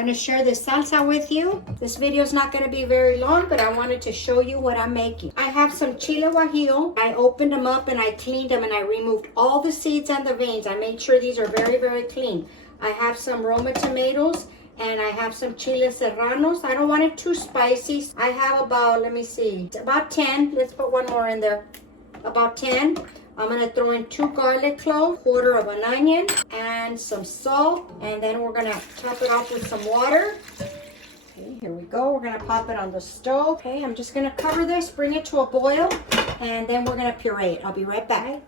going to share this salsa with you. This video is not going to be very long, but I wanted to show you what I'm making. I have some chile guajillo. I opened them up and I cleaned them and I removed all the seeds and the veins. I made sure these are very, very clean. I have some Roma tomatoes and I have some chile serranos. I don't want it too spicy. I have about, let me see, about 10. Let's put one more in there. About 10. I'm going to throw in 2 garlic cloves, quarter of an onion, and some salt. And then we're going to top it off with some water. Okay, here we go. We're going to pop it on the stove. Okay, I'm just going to cover this, bring it to a boil, and then we're going to puree it. I'll be right back.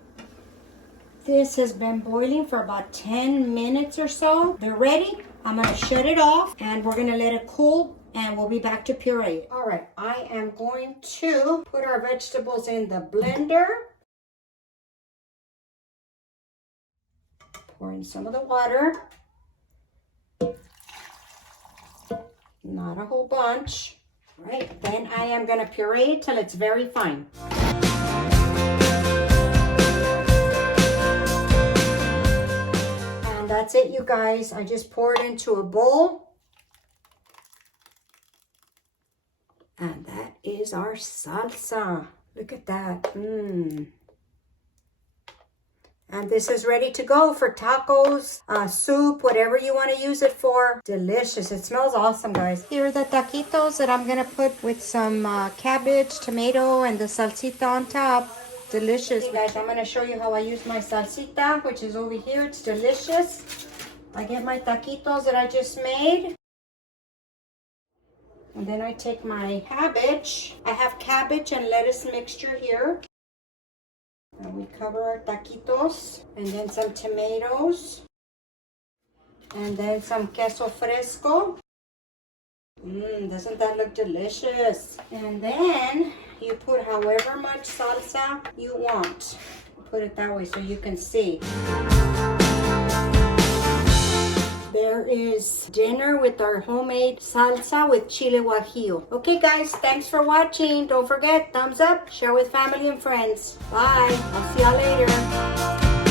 This has been boiling for about 10 minutes or so. They're ready. I'm going to shut it off, and we're going to let it cool, and we'll be back to puree. All right, I am going to put our vegetables in the blender. Pour in some of the water. Not a whole bunch. All right, then I am going to puree it till it's very fine. And that's it, you guys. I just pour it into a bowl. And that is our salsa. Look at that. And this is ready to go for tacos, soup, whatever you want to use it for. Delicious. It smells awesome, guys. Here are the taquitos that I'm going to put with some cabbage, tomato, and the salsita on top. Delicious. Hey guys, I'm going to show you how I use my salsita, which is over here. It's delicious. I get my taquitos that I just made. And then I take my cabbage. I have cabbage and lettuce mixture here. And we cover our taquitos, and then some tomatoes, and then some queso fresco. Doesn't that look delicious? And then you put however much salsa you want. Put it that way so you can see. There is dinner with our homemade salsa with chile guajillo. Okay guys, thanks for watching. Don't forget, thumbs up, share with family and friends. Bye. I'll see y'all later.